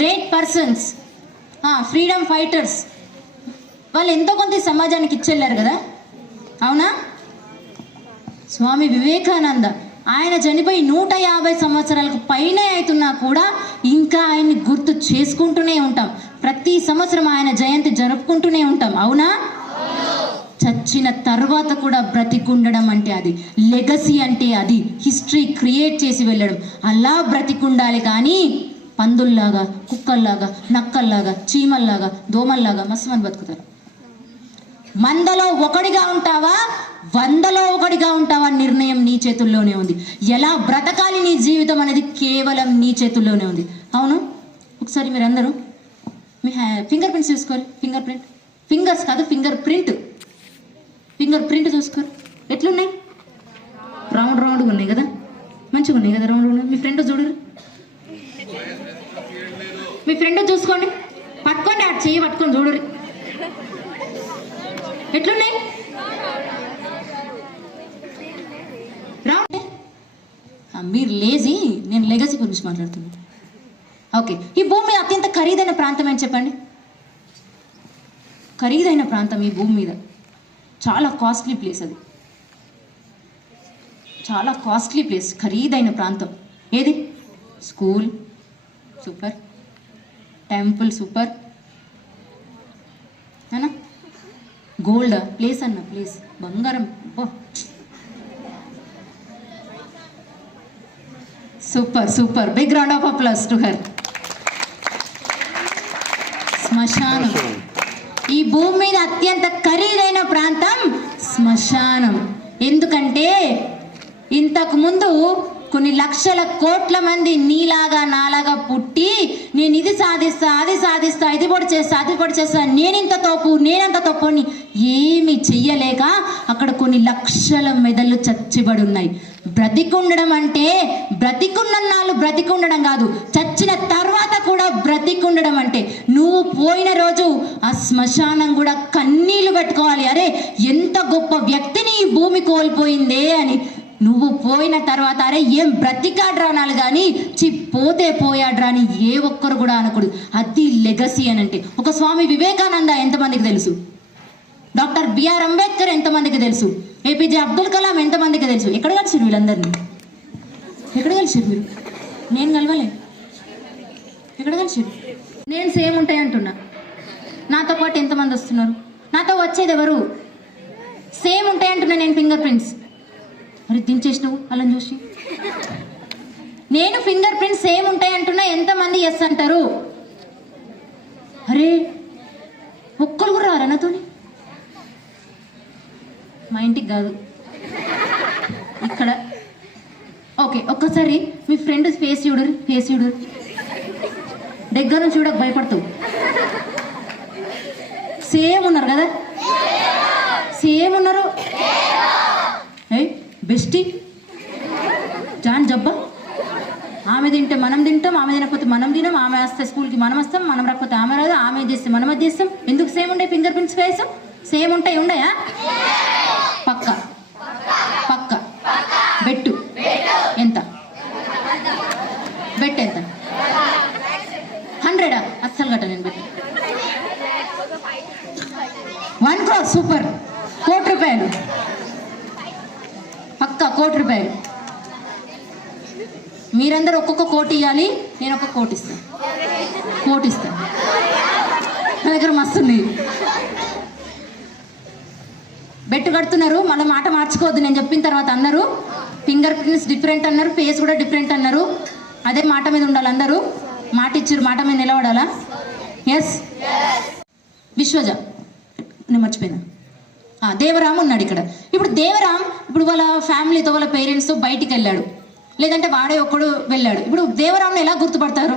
Great persons, freedom fighters, వాళ్ళు ఎంతో కొంత సమాజానికి ఇచ్చెళ్ళారు కదా, అవునా? స్వామి వివేకానంద ఆయన చనిపోయి 150 సంవత్సరాలకు పైనే అవుతున్నా కూడా ఇంకా ఆయన్ని గుర్తు చేసుకుంటూనే ఉంటాం. ప్రతి సంవత్సరం ఆయన జయంతి జరుపుకుంటూనే ఉంటాం, అవునా? చచ్చిన తర్వాత కూడా బ్రతికుండడం అంటే అది లెగసీ, అంటే అది హిస్టరీ క్రియేట్ చేసి వెళ్ళడం. అలా బ్రతికుండాలి, కానీ పందుల్లాగా, కుక్కల్లాగా, నక్కల్లాగా, చీమల్లాగా, దోమల్లాగా మస్తు మంది బతుకుతారు. 100లో 1గా ఉంటావా, 100లో 1గా ఉంటావా, నిర్ణయం నీ చేతుల్లోనే ఉంది. ఎలా బ్రతకాలి నీ జీవితం అనేది కేవలం నీ చేతుల్లోనే ఉంది, అవును? ఒకసారి మీరందరూ మీ ఫింగర్ ప్రింట్స్ చూసుకోరు. ఫింగర్స్ కాదు, ఫింగర్ ప్రింట్ చూసుకోరు. ఎట్లున్నాయి? రౌండ్గా ఉన్నాయి కదా, మంచిగా ఉన్నాయి కదా, రౌండ్. మీ ఫ్రెండ్ చూడరు, మీ ఫ్రెండ్ చూసుకోండి, పట్టుకోండి, ఆ చెయ్యి పట్టుకొని చూడరు ఎట్లున్నాయి. మీరు లేజీ, నేను లెగసీ గురించి మాట్లాడుతున్నాను. ఓకే, ఈ భూమి మీద అత్యంత ఖరీదైన ప్రాంతం అని చెప్పండి. ఖరీదైన ప్రాంతం ఈ భూమి మీద, చాలా కాస్ట్లీ ప్లేస్, అది చాలా కాస్ట్లీ ప్లేస్, ఖరీదైన ప్రాంతం ఏది? స్కూల్ సూపర్, టెంపుల్ సూపర్, అన్నా. గోల్డ్ ప్లేస్ అన్న, ప్లేస్ బంగారం, super. Big round of applause to her. శ్మశానం, ఈ భూమి మీద అత్యంత ఖరీదైన ప్రాంతం శ్మశానం. ఎందుకంటే ఇంతకు ముందు కొన్ని లక్షల కోట్ల మంది నీలాగా నాలాగా పుట్టి నేను ఇది సాధిస్తా, అది సాధిస్తా, ఇది పొడి చేస్తా, నేనంత తోపు అని ఏమి చెయ్యలేక అక్కడ కొన్ని లక్షల మెదళ్ళు చచ్చిబడి ఉన్నాయి. బ్రతికుండడం అంటే బ్రతికున్నన్నాళ్ళు బ్రతికుండడం కాదు, చచ్చిన తర్వాత కూడా బ్రతికుండడం అంటే నువ్వు పోయిన రోజు ఆ శ్మశానం కూడా కన్నీళ్లు పెట్టుకోవాలి. అరే ఎంత గొప్ప వ్యక్తిని ఈ భూమి కోల్పోయిందే అని. నువ్వు పోయిన తర్వాత అరే ఏం బ్రతికాడ్రా అనాలి, కానీ పోతే పోయాడ్రా అని ఏ ఒక్కరు కూడా అనకూడదు. అది లెగసీ అని అంటే. ఒక స్వామి వివేకానంద ఎంతమందికి తెలుసు? డాక్టర్ బిఆర్ అంబేద్కర్ ఎంతమందికి తెలుసు? ఏపీజే అబ్దుల్ కలాం ఎంతమందికి తెలుసు? ఎక్కడ కలిసిరు వీళ్ళందరినీ? ఎక్కడ కలిసిరు మీరు? నేను కలవలే. ఎక్కడ కలిసిరు? నేను సేమ్ ఉంటాయి అంటున్నా. నాతో పాటు ఎంతమంది వస్తున్నారు? నాతో వచ్చేది ఎవరు? సేమ్ ఉంటాయి అంటున్నా నేను. ఫింగర్ ప్రింట్స్ అరే దించేసినావు అలా చూసి. నేను ఫింగర్ ప్రింట్స్ సేమ్ ఉంటాయి అంటున్నా. ఎంతమంది ఎస్ అంటారు? అరే ఒక్కరు కూడా రారా నాతోని? మా ఇంటికి కాదు, ఇక్కడ. ఓకే, ఒక్కసారి మీ ఫ్రెండ్ ఫేస్ చూడరు, దగ్గర నుంచి చూడక భయపడతావు. సేమ్ ఉన్నారు కదా, సేమ్ ఉన్నారు. బెస్టీ జాన్ జబ్బా. ఆమె తింటే మనం తింటాం, ఆమె తినకపోతే మనం తినాం, ఆమె వస్తే స్కూల్కి మనం వస్తాం, మనం రాకపోతే ఆమె రాదు, ఆమె చేస్తే మనం అది చేస్తాం. ఎందుకు సేమ్ ఉండే ఫింగర్ ప్రింట్స్? ఫేస్ సేమ్ ఉంటాయి, ఉండయా? పక్క బెట్టు ఎంత? బెట్ ఎంత? 100? అస్సలు గట్ట నేను బెట్టు. 1 crore. సూపర్. ₹1,00,00,000 పక్క. ₹1,00,00,000. మీరందరూ ఒక్కొక్క కోటి ఇవ్వాలి, నేను ఒక కోటి ఇస్తాను. నా దగ్గర మస్తుంది. బెట్టు కడుతున్నారు, మళ్ళీ మాట మార్చుకోవద్దు. నేను చెప్పిన తర్వాత అందరూ ఫింగర్ ప్రింట్స్ డిఫరెంట్ అన్నారు, ఫేస్ కూడా డిఫరెంట్ అన్నారు. అదే మాట మీద ఉండాలి అందరూ. మాట ఇచ్చారు, మాట మీద నిలబడాలా? ఎస్. విశ్వజ, నేను మర్చిపోయినా. దేవరామ్ ఉన్నాడు ఇక్కడ. ఇప్పుడు దేవరామ్ వాళ్ళ ఫ్యామిలీతో, వాళ్ళ పేరెంట్స్తో బయటికి వెళ్ళాడు, లేదంటే వాడే ఒక్కడు వెళ్ళాడు. ఇప్పుడు దేవరామ్ని ఎలా గుర్తుపడతారు?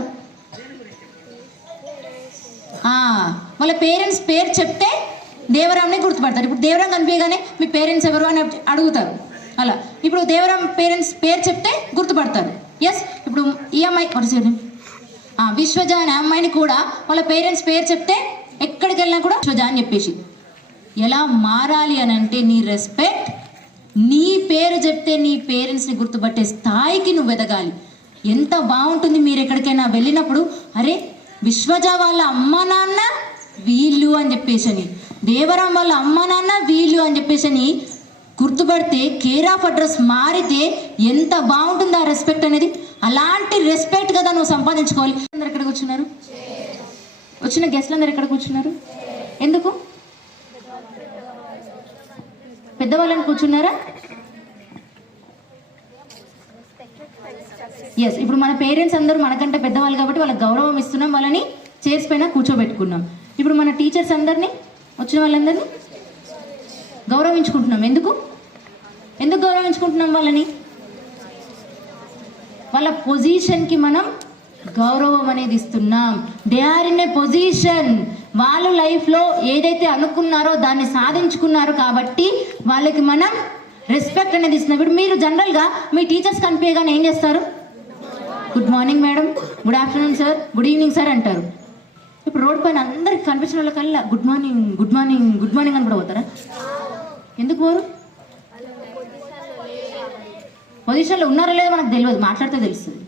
వాళ్ళ పేరెంట్స్ పేరు చెప్తే దేవరామ్ని గుర్తుపడతారు. ఇప్పుడు దేవరామ్ కనిపించగానే మీ పేరెంట్స్ ఎవరు అని అడుగుతారు. అలా ఇప్పుడు దేవరామ్ పేరెంట్స్ పేరు చెప్తే గుర్తుపడతారు. ఎస్. ఇప్పుడు ఈ అమ్మాయి విశ్వజ అనే అమ్మాయిని కూడా వాళ్ళ పేరెంట్స్ పేరు చెప్తే ఎక్కడికి వెళ్ళినా కూడా విశ్వజ అని చెప్పేసి. ఎలా మారాలి అని అంటే నీ రెస్పెక్ట్, నీ పేరు చెప్తే నీ పేరెంట్స్ని గుర్తుపట్టే స్థాయికి నువ్వు ఎదగాలి. ఎంత బాగుంటుంది మీరు ఎక్కడికైనా వెళ్ళినప్పుడు, అరే విశ్వజ వాళ్ళ అమ్మ నాన్న వీళ్ళు అని చెప్పేసి, దేవరం వాళ్ళ అమ్మ నాన్న వీళ్ళు అని చెప్పేసి గుర్తుపడితే కేర్ ఆఫ్ అడ్రస్ మారితే ఎంత బాగుంటుంది ఆ రెస్పెక్ట్ అనేది. అలాంటి రెస్పెక్ట్ కదా నువ్వు సంపాదించుకోవాలి. అందరు ఎక్కడ కూర్చున్నారు? వచ్చిన గెస్ట్లు అందరు ఎక్కడ కూర్చున్నారు? ఎందుకు? పెద్దవాళ్ళని కూర్చున్నారా? ఎస్, ఇప్పుడు మన పేరెంట్స్ అందరూ మనకంటే పెద్దవాళ్ళు కాబట్టి వాళ్ళకి గౌరవం ఇస్తున్నాం, వాళ్ళని చైర్స్ పైన కూర్చోబెట్టుకున్నాం. ఇప్పుడు మన టీచర్స్ అందరినీ, వచ్చిన వాళ్ళందరినీ గౌరవించుకుంటున్నాం. ఎందుకు గౌరవించుకుంటున్నాం? వాళ్ళని వాళ్ళ పొజిషన్కి మనం గౌరవం అనేది ఇస్తున్నాం. They are in a position. వాళ్ళు లైఫ్లో ఏదైతే అనుకున్నారో దాన్ని సాధించుకున్నారు కాబట్టి వాళ్ళకి మనం రెస్పెక్ట్ అనేది ఇస్తున్నాం. ఇప్పుడు మీరు జనరల్గా మీ టీచర్స్ కనిపించగానే ఏం చేస్తారు? Good morning madam, good afternoon sir, good evening sir అంటారు. ఇప్పుడు రోడ్ పైన అందరికి కనిపించిన వాళ్ళకల్లా good morning good morning good morning అని కూడా పోతారా? ఎందుకు పోరు? పొజిషన్లో ఉన్నారో లేదో మనకు తెలియదు, మాట్లాడితే తెలుస్తుంది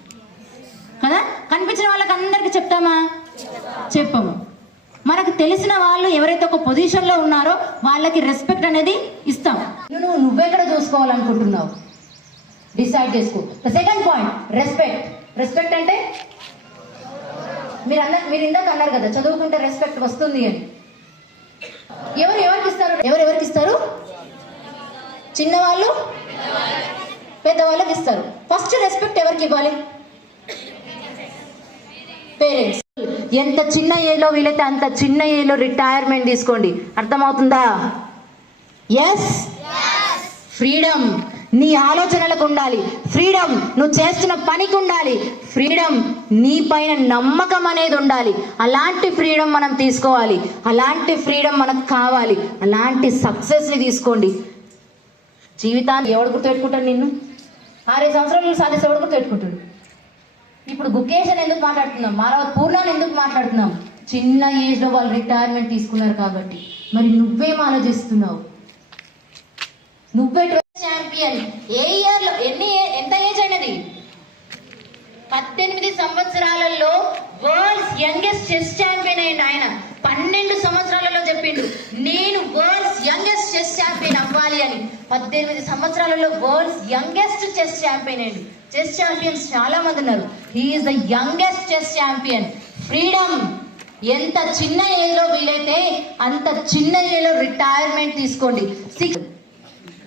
కదా. కనిపించిన వాళ్ళకి అందరికీ చెప్తామా? చెప్పము. మనకు తెలిసిన వాళ్ళు ఎవరైతే ఒక పొజిషన్లో ఉన్నారో వాళ్ళకి రెస్పెక్ట్ అనేది ఇస్తాం. నువ్వెక్కడ చూసుకోవాలనుకుంటున్నావు డిసైడ్ చేసుకో. ద సెకండ్ పాయింట్, రెస్పెక్ట్ అంటే మీరు ఇందాక అన్నారు కదా చదువుకుంటే రెస్పెక్ట్ వస్తుంది అని. ఎవరెవరికి ఇస్తారు? చిన్నవాళ్ళు పెద్దవాళ్ళకి ఇస్తారు. ఫస్ట్ రెస్పెక్ట్ ఎవరికి ఇవ్వాలి? పేరెంట్స్. ఎంత చిన్న ఏలో వీలైతే అంత చిన్న ఏలో రిటైర్మెంట్ తీసుకోండి. అర్థమవుతుందా? ఎస్, ఫ్రీడమ్ నీ ఆలోచనలకు ఉండాలి, ఫ్రీడమ్ నువ్వు చేస్తున్న పనికి ఉండాలి, ఫ్రీడమ్ నీ పైన నమ్మకం అనేది ఉండాలి. అలాంటి ఫ్రీడమ్ మనం తీసుకోవాలి, అలాంటి ఫ్రీడమ్ మనకు కావాలి. అలాంటి సక్సెస్ని తీసుకోండి. జీవితాన్ని ఎవడు గుర్తుపెట్టుకుంటాడు? నిన్ను 6 సంవత్సరాలు సాధిస్తే ఎవడు గుర్తుపెట్టుకుంటాడు? ఇప్పుడు గుకేషన్ ఎందుకు మాట్లాడుతున్నాం, మానవత్ పూర్ణాన్ని ఎందుకు మాట్లాడుతున్నాం? చిన్న ఏజ్లో వాళ్ళు రిటైర్మెంట్ తీసుకున్నారు కాబట్టి. మరి నువ్వేం ఆలోచిస్తున్నావు? నువ్వే ఛాంపియన్. ఏ ఇయర్లో ఎంత ఏజ్ అనేది? 18 సంవత్సరాలలో వరల్డ్స్ యంగెస్ట్ చెస్ ఛాంపియన్ అయ్యిండు ఆయన. 12 సంవత్సరాలలో చెప్పిండు నేను వరల్డ్స్ యంగెస్ట్ చెస్ ఛాంపియన్ అవ్వాలి అని. 18 సంవత్సరాలలో వరల్డ్స్ యంగెస్ట్ చెస్ ఛాంపియన్ అయ్యిండు. చెస్ ఛాంపియన్స్ చాలా మంది ఉన్నారు. He's the youngest chess champion. Freedom ఎంత చిన్న ఏజ్లో వీలైతే అంత చిన్న ఏజ్లో రిటైర్మెంట్ తీసుకోండి.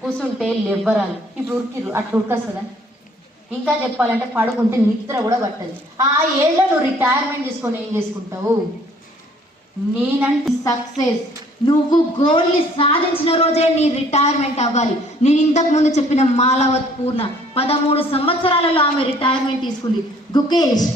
కూర్చుంటే లెవ్వరాలు. ఇప్పుడు ఉరికిరు అట్లా ఉరికొస్తుందా? ఇంకా చెప్పాలంటే పడుకుంటే నిద్ర కూడా పట్టదు. ఆ ఏజ్లో నువ్వు రిటైర్మెంట్ తీసుకొని ఏం చేసుకుంటావు? నేనంటే సక్సెస్. నువ్వు గోల్ని సాధించిన రోజే నీ రిటైర్మెంట్ అవ్వాలి. నేను ఇంతకు ముందు చెప్పిన మాలవత్ పూర్ణ 13 సంవత్సరాలలో ఆమె రిటైర్మెంట్ తీసుకుంది. గుకేష్